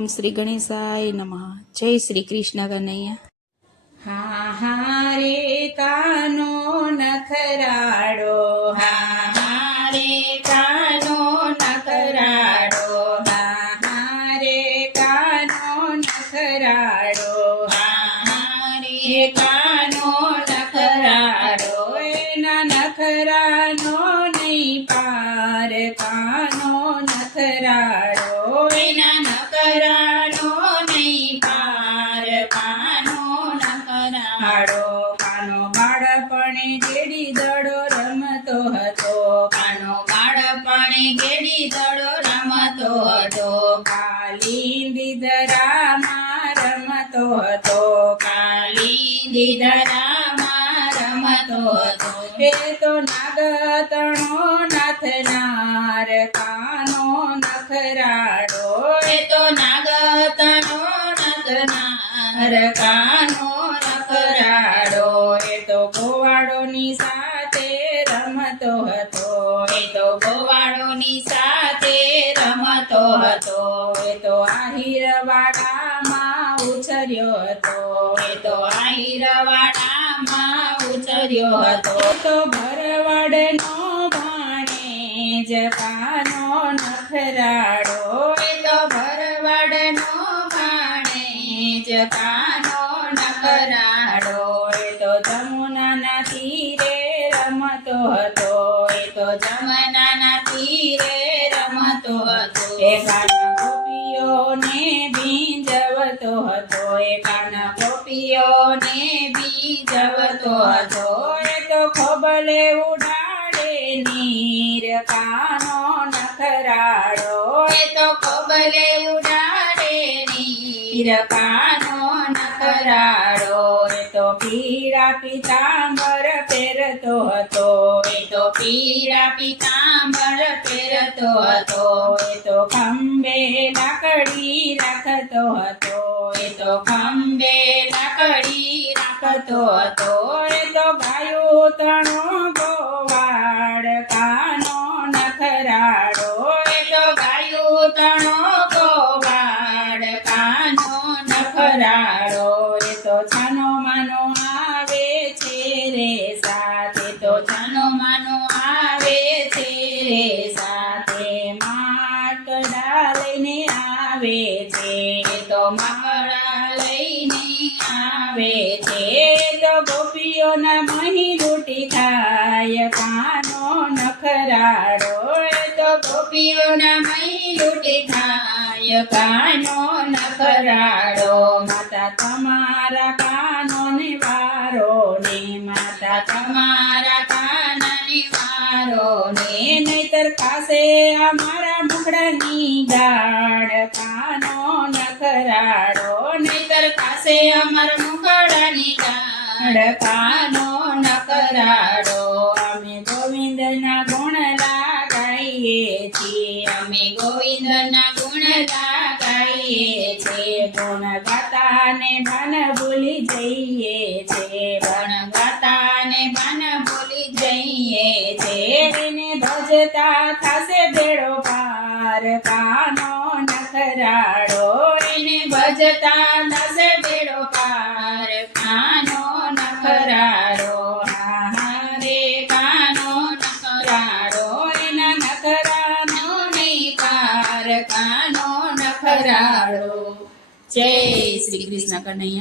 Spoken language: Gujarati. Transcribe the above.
ઓમ શ્રી ગણેશાય નમઃ. જય શ્રી કૃષ્ણ કનૈયા. હા હા રે કાનો નખરાડો, હા હા રે કાનો નખરાડો, હા હા રે કાનો નખરાડો, હા હા રે કાનો નખરાડો. એના નખરાનો નહીં પાર, કાનો નખરાડો, એના નખરાનો નહીં પાર, કાનો નખરાડો. કાનો બાળપણે ગેડી દડો રમતો હતો, કાનો બાળપણે ગેડી દડો રમતો હતો. કાલિંદી દરામાં રમતો હતો, કાલિંદી દરામાં રમતો હતો. એ તો નાગતણો નાથનાર, કાનો નખરાડો, એ તો નાગતણો નાથનાર, કાનો નખરાડો. એ તો ગોવાળોની સાથે રમતો હતો, એ તો ગોવાળોની સાથે રમતો હતો. એ તો આહીરવાડામાં ઉછર્યો હતો, એ તો આહીરવાડામાં ઉછર્યો હતો. તો ભરવાડનો ભાણેજ, કાનો નખરાડો, એ તો ભરવાડનો ભાણેજ, કાનો નખરાડો. એ તો જમુનાના તીરે રમતો હતો, એ તો જમનાના તીરે રમતો હતો. એ કાના ગોપીઓને બીંજવતો હતો, એ કાના ગોપીઓને બીંજવતો હતો. એ તો ખોબલે ઉડાડે નીર, કાનો નખરાડો, એ તો ખોબલે ઉડાડે નીર, કાનો નખરાડો. એ તો પીળા પીતાંબર પહેરતો હતો, એ તો પીળા પીતાંબર પહેરતો હતો. એ તો ખંભે લાકડી રાખતો હતો, એ તો ખંભે લાકડી રાખતો હતો. એ તો ગાયું તણો ગોવાળ, કાનો નખરાડો, એ તો ગાયું તણો ગોવાળ, કાનો નખરાડો. એ તો છાનો માનો આવે છે રે સાથે, તો છાનો માનો આવે છે રે સાથે. માટડા લઈને આવે છે, એ તો માટડા લઈને આવે છે. તો ગોપીઓના મહી લૂંટી ખાય, કાનો નખરાડો, એ તો ગોપીઓના મહી લૂંટી ખાય, કાનો નખરાડો. માતા તમારા કાનો ને વારો ને, માતા તમારા કાના ને વારો ને, નહીતર ખાશે અમારા મુખડાની દાળ, કાનો નખરાડો, નહીતર ખાશે અમારા મુખડાની દાળ, કાનો નખરાડો. અમે ગોવિંદના ગુણ ગાઈએ છીએ, અમે ગોવિંદના ગુણ ગાઈએ છીએ. ગુણ ગાતા ને ભાન ભૂલી જઈએ છે, ગુણ ગાતા ને ભાન ભૂલી જઈએ છે. એને ભજતા થશે બેડો પાર, કાનો નખરાડો, એને ભજતા થશે બેડો પાર, કાનો નખરાડો. હા હા રે કાનો નખરાડો, એના નખરાનો નહીં પાર, કાનો નખરાડો. જય શ્રી કૃષ્ણ કનૈયા.